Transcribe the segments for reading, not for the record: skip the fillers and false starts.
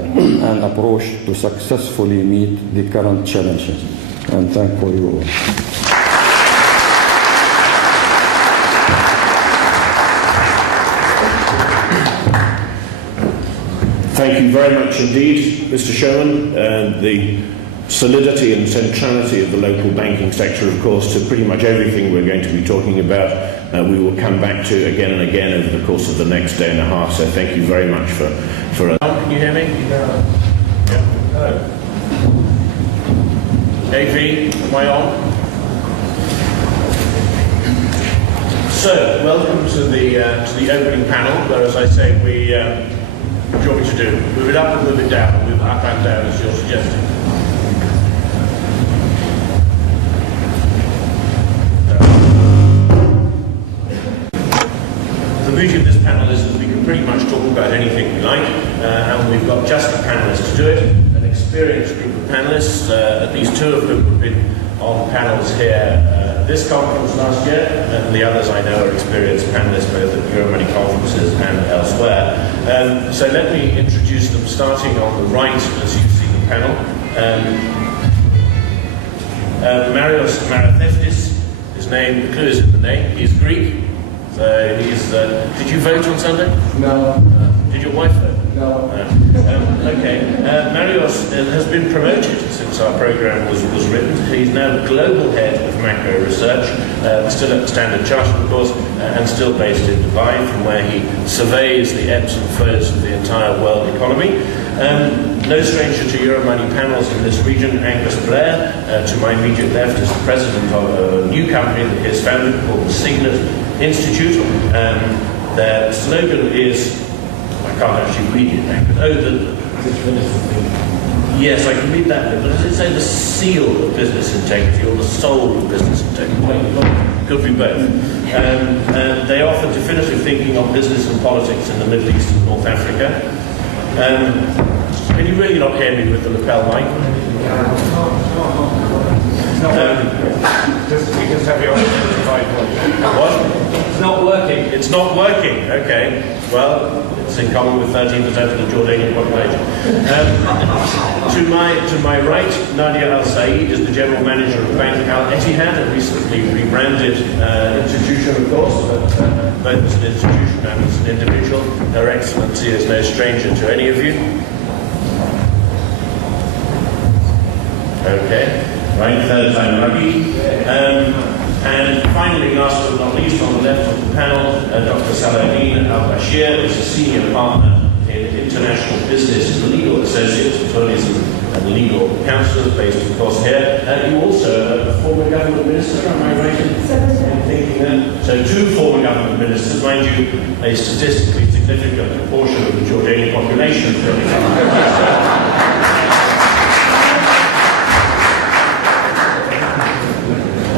and approach to successfully meet the current challenges. And thank for you all. Thank you very much indeed, Mr. Sherman. The solidity and centrality of the local banking sector, of course, to pretty much everything we're going to be talking about, we will come back to again and again over the course of the next day and a half. So thank you very much for Can you hear me? Yeah. Hello. AV, am I on? So, welcome to the opening panel, where, as I say, what do you want me to do? Move it up or move it down? Move up and down, as you're suggesting. The beauty of this panel is that we can pretty much talk about anything we like, and we've got just the panelists to do it, an experienced group of panelists, at least two of whom have been on panels here this conference last year, and the others I know are experienced panelists both at Euromoney conferences and elsewhere. So let me introduce them, starting on the right as you see the panel. Marios Maratheftis, his name, the clue is in the name, he's Greek. So he's, did you vote on Sunday? No. Did your wife vote? No. Okay. Marios has been promoted since our program was written. He's now global head of macro research, still at Standard Chartered, of course, and still based in Dubai, from where he surveys the ebbs and flows of the entire world economy. No stranger to Euromoney panels in this region, Angus Blair, to my immediate left, is the president of a new company that he has founded called the Signet Institute. Their slogan is, I can't actually read it now, yes, I can read that bit, but does it say the seal of business integrity or the soul of business integrity? Could be both. They offer definitive thinking on business and politics in the Middle East and North Africa. Can you really not hear me with the lapel mic? We just have your identified voice. What? It's not working. It's not working. Okay. Well, it's in common with 13% of the Jordanian population. To my right, Nadia Al Saeed is the general manager of Bank Al Etihad, a recently rebranded institution, of course, but both as an institution and as an individual. Her Excellency is no stranger to any of you. Okay. Right, third time lucky. And finally, last but not least, on the left of the panel, Dr. Saladin Al-Bashir is a senior partner in international business and legal associates, attorneys and legal counsellors based, of course, here. You also a former government minister, am I right in thinking that? So two former government ministers, mind you, a statistically significant proportion of the Jordanian population.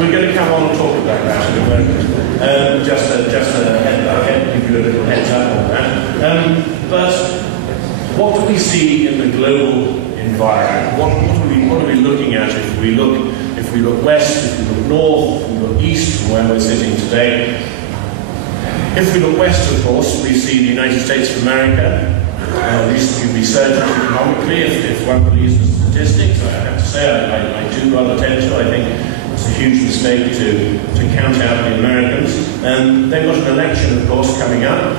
We're going to come on and talk about that in a moment. Just a head up, give you a little heads up on that. But what do we see in the global environment? What are we looking at if we look west, if we look north, if we look east from where we're sitting today? If we look west, of course, we see the United States of America recently resurgent economically, if one believes the statistics. I have to say I do rather tend to. I think it's a huge mistake to count out the Americans. They've got an election, of course, coming up.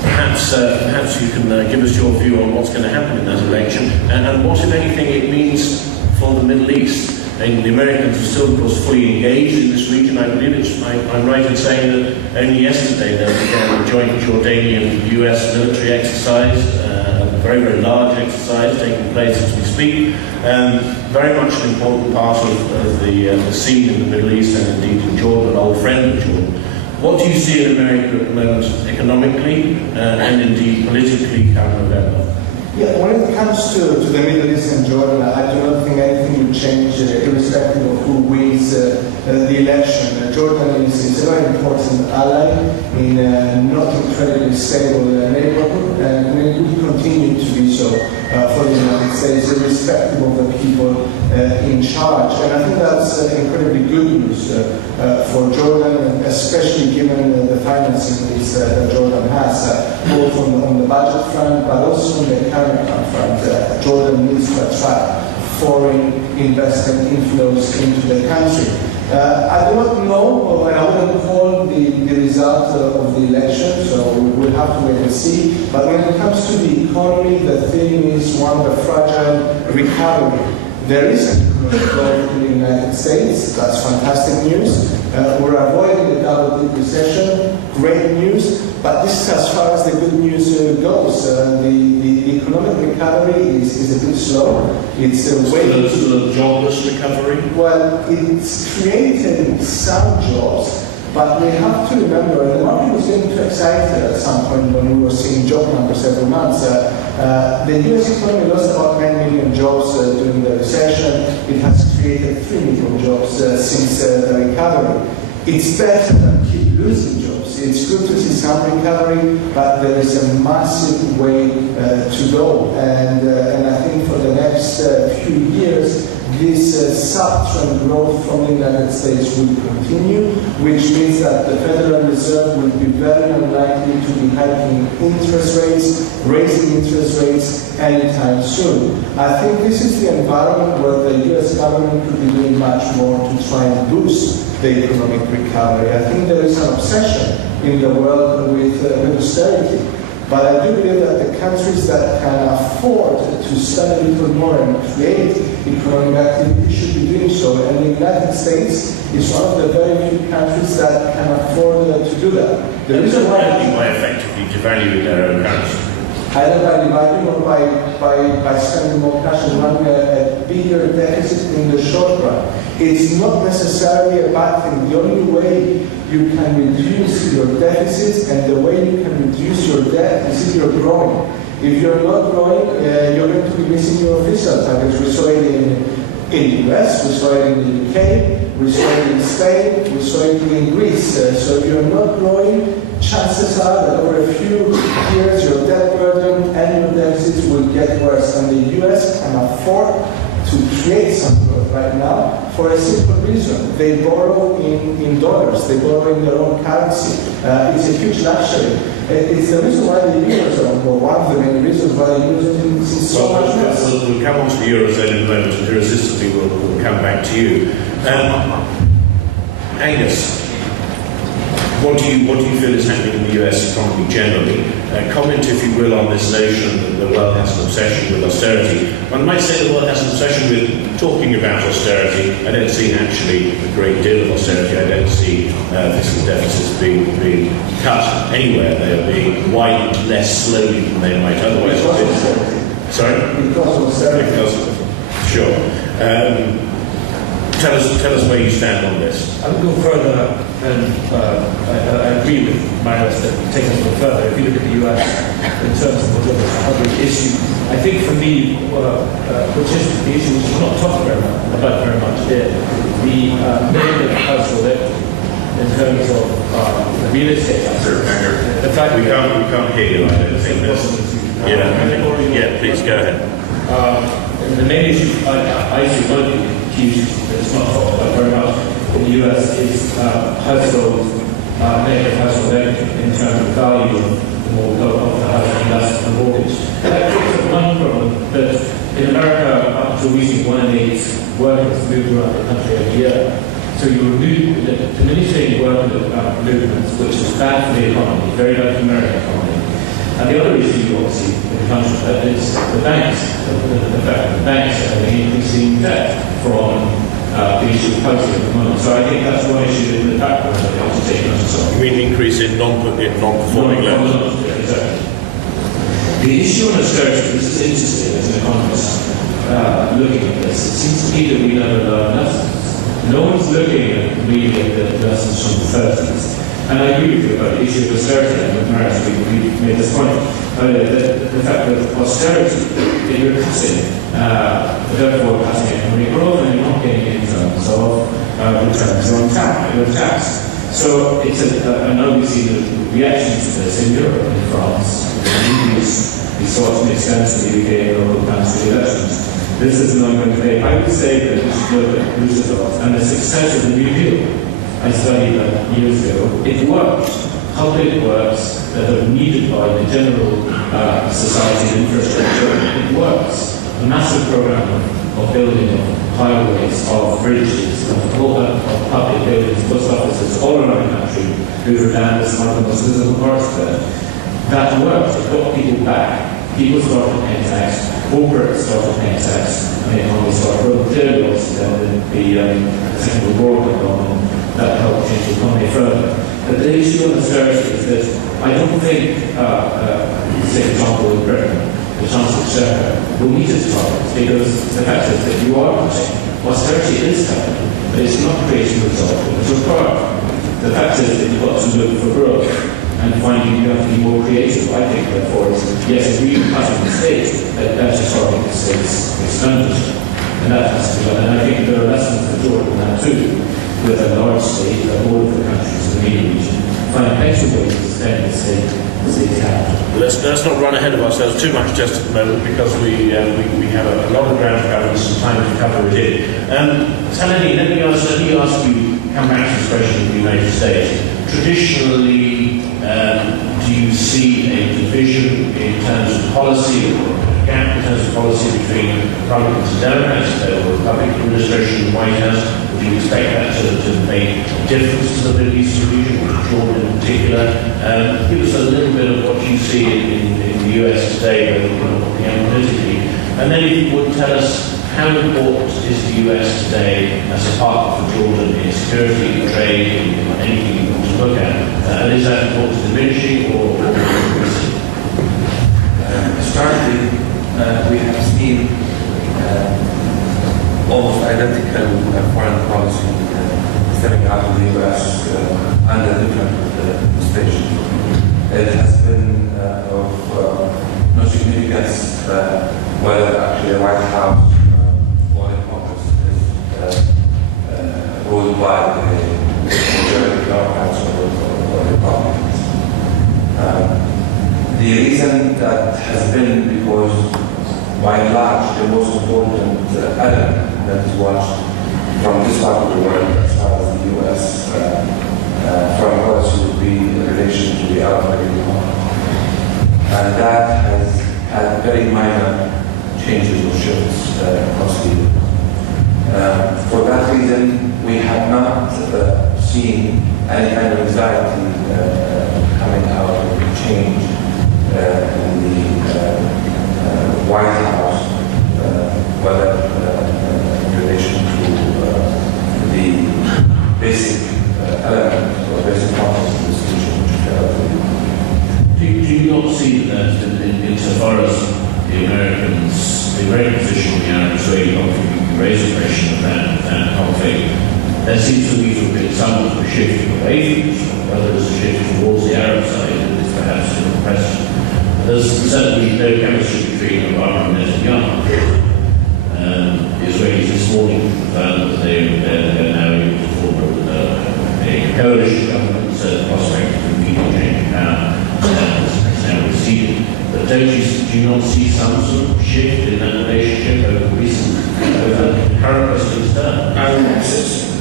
Perhaps you can give us your view on what's going to happen in that election and what, if anything, it means for the Middle East. And the Americans are still, of course, fully engaged in this region. I believe I'm right in saying that only yesterday there began a joint Jordanian-US military exercise, a very, very large exercise taking place as we speak. Very much an important part of the scene in the Middle East and indeed in Jordan, an old friend of Jordan. What do you see in America at the moment economically and indeed politically come November? Yeah, when it comes to the Middle East and Jordan, I do not think anything will change irrespective of who wins the election. Jordan is a very important ally in a not incredibly stable neighborhood, and will continue to be so for the United States, irrespective of the people in charge. And I think that's incredibly good news for Jordan, especially given the financing needs that Jordan has, both on the budget front, but also on the current front. Jordan needs to attract foreign investment inflows into the country. I do not know, and I wouldn't call the result of the election, so we'll have to wait and see. But when it comes to the economy, the theme is one of the fragile recovery. There is an economic growth in the United States. That's fantastic news. We're avoiding the double-dip recession. Great news. But this is as far as the good news goes. The economic recovery is a bit slow. It's a way to jobless recovery. Well, it's created some jobs, but we have to remember the market was getting too excited at some point when we were seeing job numbers every month. The US economy lost about 9 million jobs during the recession. It has created 3 million jobs since the recovery. It's better than keep losing jobs. It's good to see some recovery, but there is a massive way to go. And I think for the next few years, this sub-trend growth from the United States will continue, which means that the Federal Reserve will be very unlikely to be hiking interest rates, raising interest rates anytime soon. I think this is the environment where the US government could be doing much more to try and boost the economic recovery. I think there is an obsession in the world with austerity. But I do believe that the countries that can afford to spend a little more and create economic activity should be doing so. And the United States is one of the very few countries that can afford to do that. The reason why by effectively devaluing their own currency. Either by dividing or by spending more cash and running a bigger deficit in the short run. It's not necessarily a bad thing. The only way you can reduce your deficits and the way you can reduce your debt is if you're growing. If you're not growing, you're going to be missing your fiscal targets. We saw it in the US, we saw it in the UK, we saw it in Spain, we saw it in Greece. So if you're not growing, chances are that over a few years your debt burden and your deficits will get worse. And the US can afford to create some growth right now for a simple reason. They borrow in dollars, they borrow in their own currency. It's a huge luxury. It's the reason why the Eurozone, or one of the main reasons why the Eurozone is so much less. We'll come on to the Eurozone in a moment, and irresistibly we'll come back to you. Angus, what do you feel is happening in the US economy generally? Comment, if you will, on this notion that the world has an obsession with austerity. One might say the world has an obsession with talking about austerity. I don't see actually a great deal of austerity. I don't see fiscal deficits being cut anywhere. They are being widened less slowly than they might otherwise have been. Sorry? Because of austerity. Sure. Tell us where you stand on this. I would go further, and I agree with Marius that take us a little further. If you look at the US in terms of the recovery issue, I think for me, which is the issue which is not talked about very much here, the million household equity in terms of the real estate assets. The fact we can't hear you. I don't think yeah, please go ahead. The main issue I see one of the key issues that's not talked about very much in the US is household equity in terms of value of the house, and that's the mortgage. That creates one problem that in America, up to recently, 1 in 8 workers move around the country every year. So you remove the diminishing work movements, which is bad for the economy, very bad for the American economy. And the other issue, obviously, in the country is the banks. The fact that the banks are having increasing debt from the issue of housing at the moment. So I think that's one issue in the background that we have to take notice of. You mean increase in non-performing loans? Exactly. The issue on austerity, this is interesting as an economist looking at this. It seems to me that we never learn lessons. No one's looking at really at the lessons from the 30s. And I agree with you about the issue of austerity, and with Marius, we made this point. The fact that austerity, that you're cutting, therefore cutting economic growth, and you're not getting it in terms of returns are on tax. So it's and obviously the reaction to this in Europe, in France, we saw it to an extent in the UK and local council elections. This is an ongoing debate. I would say that we should look at Roosevelt and the success of the New Deal. I studied that years ago. It worked. Public works that are needed by the general society infrastructure. It works. A massive program of building of highways, of bridges, of public buildings, post offices all around the country. Hoover Dam is one of the most visible parts of it. That worked. It got people back. People started paying tax. Corporates started paying tax. And the economy started growing. Clearly, the Second World War went on, and that helped change the economy further. But the issue of austerity is that I don't think, say for example in Britain, the Chancellor of Exchequer will meet its targets, because the fact is that you are cutting. Austerity is cutting, but it's not creating results, it's required. The fact is that you've got to look for growth and finding you have to be more creative. I think, therefore, yes, if we cut the state, that's just targeting the state's expenditure. And that has to be done. And I think there are lessons for Jordan now too, with a large state, that all of the countries in the MENA region find better ways to spend the state capital. Let's not run ahead of ourselves too much just at the moment, because we have a lot of ground to cover and some time to cover it in. Talal, let me ask you, come back to this question of the United States. Traditionally, do you see a division in terms of policy, or a gap in terms of policy between Republicans and Democrats, or Republican administration in the White House? Do you expect that to make a difference to the Middle Eastern region, or Jordan in particular? Give us a little bit of what you see in the US today, politically. And then if you would tell us how important is the US today as a partner for Jordan in security, trade, anything you want to look at? And is that important diminishing or increasing? Historically, we have seen almost identical foreign policy stemming out of the U.S. Under different administrations. It has been of no significance whether actually the White House or the Congress is ruled by the majority Democrats or Republicans. The reason that has been because, by and large, the most important element that is watched from this part of the world, as far as the U.S. foreign policy, would be in relation to the Arab region. And that has had very minor changes or shifts across the year. For that reason, we have not seen any kind of anxiety coming out of the change in the White House, whether in relation to the basic element or basic concept of this region, Do you not see that insofar as the American position in the Arab-Israeli conflict, you raise the question of that conflict, there seems to me to have been somewhat of a shift away from Israel, whether it's a shift towards the Arab side, is perhaps a different question. There's certainly no chemistry between Obama and Netanyahu. The Israelis this morning found that they're now able to form a coalition government, so the prospect of immediate change in power has now receded. But do you not see some sort of shift in that relationship over the current president's term?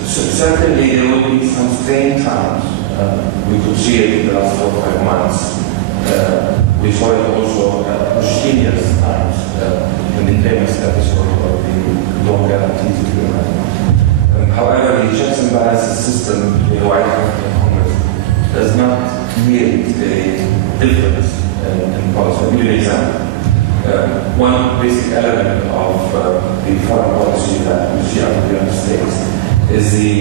Certainly there will be some strained times. We could see it in the last 4 or 5 months. We saw it also at Bush-Senior's times in the famous episode of the loan guarantees agreement. However, the checks and balances system in the White House and Congress does not yield a difference in policy. I'll give you an example. One basic element of the foreign policy that we see out of the United States is the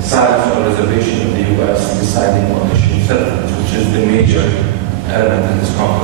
silence or reservation of the U.S. deciding on issue settlements, which is the major element in this conflict.